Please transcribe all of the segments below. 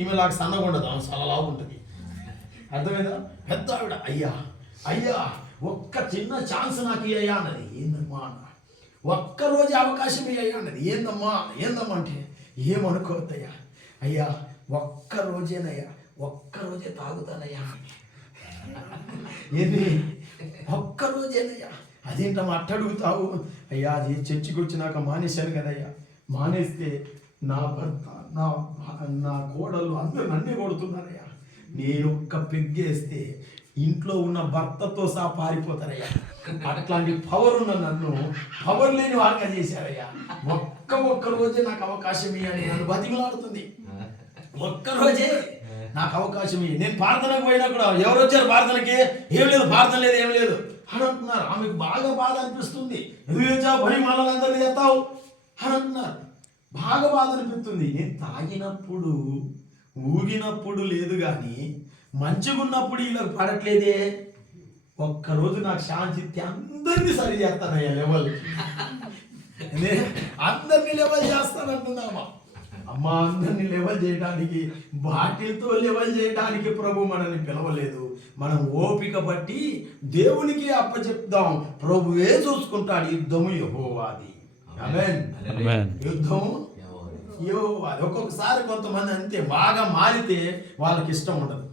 ఈమెలాగా సన్నగా ఉండదు, ఆమె చాలా లావు ఉంటుంది. అర్థమైందా? పెద్ద ఆవిడ, అయ్యా అయ్యా ఒక్క చిన్న ఛాన్స్ నాకు ఇయ్యా అన్నది. ఏందమ్మా అన్న, ఒక్కరోజు అవకాశం ఇయ్యా అన్నది. ఏందమ్మా అంటే ఏమనుకోవద్దయ్యా, అయ్యా ఒక్కరోజేనయ్యా, ఒక్కరోజే తాగుతానయ్యా. ఏది ఒక్కరోజేనయ్యా, అదేంటమ్మా అట్ట అడుగుతావు? అయ్యా అది చర్చికి వచ్చినాక మానేశాను కదయ్యా, మానేస్తే నా భర్త నా కోడళ్ళు అందరూ నన్నే కొడుతున్నారయ్యా, నేను ఒక్క పెగ్గేస్తే ఇంట్లో ఉన్న భర్తతో సహా పారిపోతారయ్యా. అట్లాంటి పవర్ ఉన్న నన్ను పవర్ లేని వాడిగా చేశారయ్యా. ఒక్క రోజే నాకు అవకాశం ఇవ్వండి, నన్ను బతిమలాడుతుంది. ఒక్కరోజే నాకు అవకాశం ఇవ్వండి. నేను ప్రార్థనకు పోయినా కూడా ఎవరు వచ్చారు ప్రార్థనకి, ఏం లేదు ప్రార్థన లేదు ఏం లేదు అని అంటున్నారు. ఆమెకు బాగా బాధ అనిపిస్తుంది. ఎందుకు వచ్చావు, భయ మళ్ళీ చేస్తావు అని అంటున్నారు. బాగా బాధ అనిపిస్తుంది. నేను తాగినప్పుడు ఊగినప్పుడు లేదు కానీ మంచిగా ఉన్నప్పుడు వీళ్ళకి పడట్లేదే. ఒక్కరోజు నాకు శాంతి ఇస్తే అందరినీ సరి చేస్తానయ్యా, లెవెల్ అందరినీ లెవెల్ చేస్తానంటున్నామా. అమ్మ అందరినీ లెవెల్ చేయడానికి, బాటిల్తో లెవెల్ చేయడానికి ప్రభు మనల్ని పిలవలేదు. మనం ఓపిక బట్టి దేవునికి అప్పచెప్దాం, ప్రభువే చూసుకుంటాడు. యుద్ధము యెహోవాది. ఆమేన్. యుద్ధం యెహోవాది. ఒక్కొక్కసారి కొంతమంది అంతే, బాగా మారితే వాళ్ళకి ఇష్టం ఉండదు,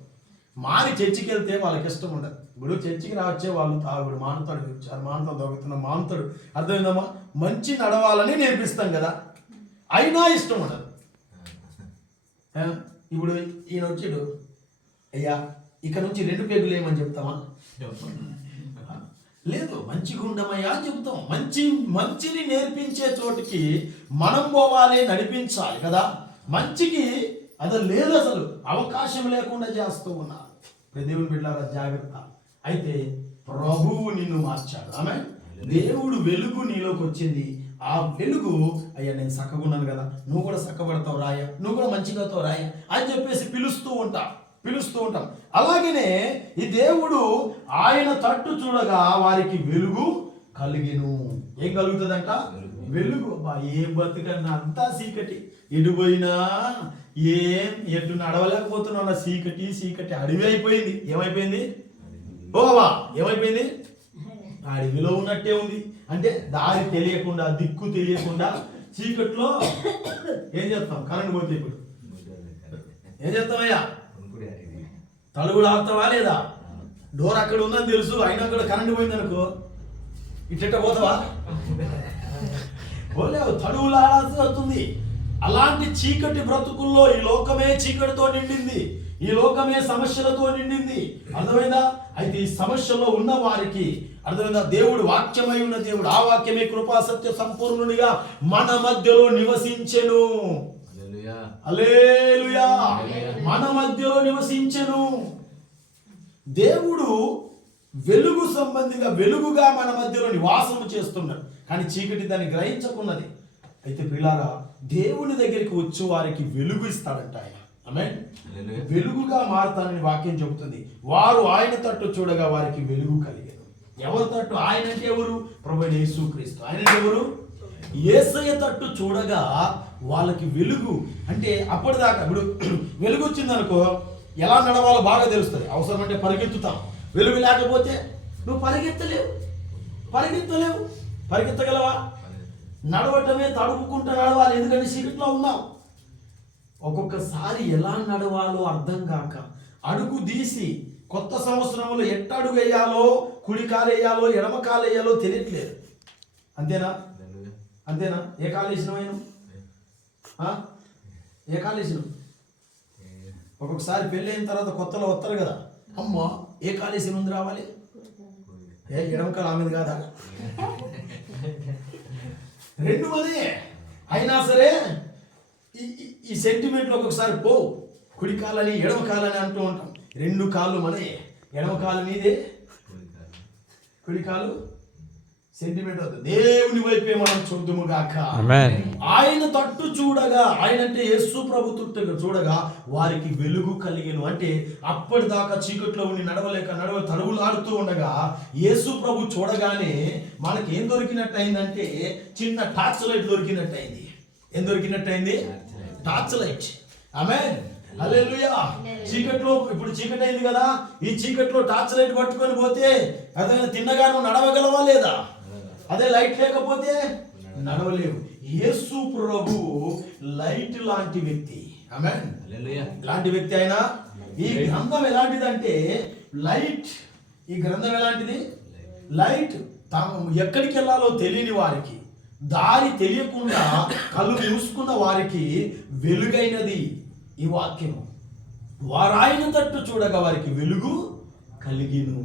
మారి చర్చికి వెళ్తే వాళ్ళకి ఇష్టం ఉండదు. ఇప్పుడు చర్చికి రావచ్చే వాళ్ళు తాగుడు మానుతాడు, వ్యభిచారం మానుతాడు, దొంగతనం మానుతాడు. అర్థమైందమ్మా? మంచి నడవాలని నేర్పిస్తాం కదా, అయినా ఇష్టం ఉండదు. ఇప్పుడు ఈయన వచ్చాడు, అయ్యా ఇక నుంచి 2 పెగ్గులు ఏమని చెప్తామా? లేదు, మంచిగా ఉండమయ్యా అని చెప్తాం. మంచిని నేర్పించే చోటికి మనం పోవాలి, నడిపించాలి కదా. మంచికి అది లేదు, అసలు అవకాశం లేకుండా చేస్తూ ఉన్నారు. దేవుని బిడ్డలారా జాగ్రత్త. అయితే ప్రభువు నిన్ను మార్చాడు. ఆమె దేవుడు వెలుగు నీలోకి వచ్చింది. ఆ వెలుగు, అయ్యా నేను చక్కగా ఉన్నాను కదా, నువ్వు కూడా చక్కబడతావు రాయ, నువ్వు కూడా మంచిగా అవుతావు రాయ అని చెప్పేసి పిలుస్తూ ఉంటాం. అలాగనే ఈ దేవుడు ఆయన తట్టు చూడగా వారికి వెలుగు కలిగెను. ఏం కలుగుతుందంట? వెలుగు. ఏం బతుకన్నా అంతా చీకటి, ఎటు పోయినా ఎటు నడవలేకపోతున్నా, చీకటి అడవి అయిపోయింది. ఏమైపోయింది? ఏమైపోయింది? అడవిలో ఉన్నట్టే ఉంది. అంటే దారి తెలియకుండా, దిక్కు తెలియకుండా చీకట్లో ఏం చేస్తాం? కరెంట్ పోతే ఇప్పుడు ఏం చేస్తామయ్యా? తలుగుడు ఆపుతావా లేదా? డోర్ అక్కడ ఉందని తెలుసు, అయినా కూడా కరెంట్ పోయింది అనుకో, ఇట్ట పోతావా? పోలేవు, తలుగులు ఆడాల్సి వస్తుంది. అలాంటి చీకటి బ్రతుకుల్లో ఈ లోకమే చీకటితో నిండింది, ఈ లోకమే సమస్యలతో నిండింది. అర్థమైందా? అయితే ఈ సమస్యలో ఉన్న వారికి అర్థమైందా? దేవుడు వాక్యమై ఉన్న దేవుడు, ఆ వాక్యమే కృపా సత్య సంపూర్ణునిగా మన మధ్యలో నివసించెను. హల్లెలూయా. మన మధ్యలో నివసించెను. దేవుడు వెలుగు సంబంధిగా, వెలుగుగా మన మధ్యలో నివాసము చేస్తున్నాడు. కానీ చీకటి దాన్ని గ్రహించకున్నది. అయితే పిల్లారా, దేవుని దగ్గరికి వచ్చే వారికి వెలుగు ఇస్తాడంట ఆయన. ఆమేన్. వెలుగుగా మారతానని వాక్యం చెబుతుంది. వారు ఆయన తట్టు చూడగా వారికి వెలుగు కలిగేది. ఎవరి తట్టు? ఆయన అంటే ఎవరు? ప్రభువైన యేసుక్రీస్తు. ఆయన అంటే ఎవరు? యేసయ్య తట్టు చూడగా వాళ్ళకి వెలుగు. అంటే అప్పటిదాకా ఇప్పుడు వెలుగు వచ్చిందనుకో ఎలా నడవాలో బాగా తెలుస్తుంది. అవసరం అంటే పరిగెత్తుతాం. వెలుగు లేకపోతే నువ్వు పరిగెత్తగలవా? నడవటమే తడుపుకుంటూ నడవాలి, ఎందుకంటే చీకట్లో ఉన్నావు. ఒక్కొక్కసారి ఎలా నడవాలో అర్థం కాక అడుగు తీసి, కొత్త సంవత్సరంలో ఎట్ట అడుగు వేయాలో, కుడి కాలు వేయాలో ఎడమ కాలు వేయాలో తెలియట్లేదు. అంతేనా? ఏ కాలు వేసినవైనా? ఏ కాలు వేసినావు? ఒక్కొక్కసారి పెళ్ళి అయిన తర్వాత కొత్తలో వస్తారు కదా, అమ్మ ఏ కాలు వేసి ముందు రావాలి, ఎడమ కాలు ఆమెది కాదా? 2 అదే. అయినా సరే ఈ సెంటిమెంట్లో ఒక్కొక్కసారి కుడి కాలని ఎడమ కాలని అంటూ ఉంటాం. 2 కాళ్ళు మనదే, ఎడమ కాలు నీదే, కుడి కాలు సెంటిమెంట్ అవుతుంది. దేవుని వైపే మనం చూద్దుము గాక. ఆయన తట్టు చూడగా, ఆయన అంటే యేసు ప్రభు తట్టు చూడగా వారికి వెలుగు కలిగెను. అంటే అప్పటిదాకా చీకట్లో ఉండి నడవలేక తలుగులాడుతూ ఉండగా యేసు ప్రభు చూడగానే మనకి ఏం దొరికినట్టు అయిందంటే చిన్న టార్చ్ లైట్ దొరికినట్టు అయింది. ఏం దొరికినట్టు అయింది? Torch light. ఆమేన్. హల్లెలూయా. చీకట్లో ఇప్పుడు చీకటి అయింది కదా, ఈ చీకట్లో టార్చ్ లైట్ పట్టుకొని పోతే అదే తిన్నగా నువ్వు నడవగలవా లేదా? అదే లైట్ లేకపోతే నడవలేవు. యేసు ప్రభు లైట్ లాంటి వ్యక్తి. ఆమేన్. ఇలాంటి వ్యక్తి అయినా ఈ గ్రంథం ఎలాంటిదంటే లైట్. ఈ గ్రంథం ఎలాంటిది? లైట్. తాము ఎక్కడికి వెళ్ళాలో తెలియని వారికి, దారి తెలియకుండా కళ్ళు మూసుకున్న వారికి వెలుగైనది ఈ వాక్యము. వారాయన తట్టు చూడగా వారికి వెలుగు కలిగిను.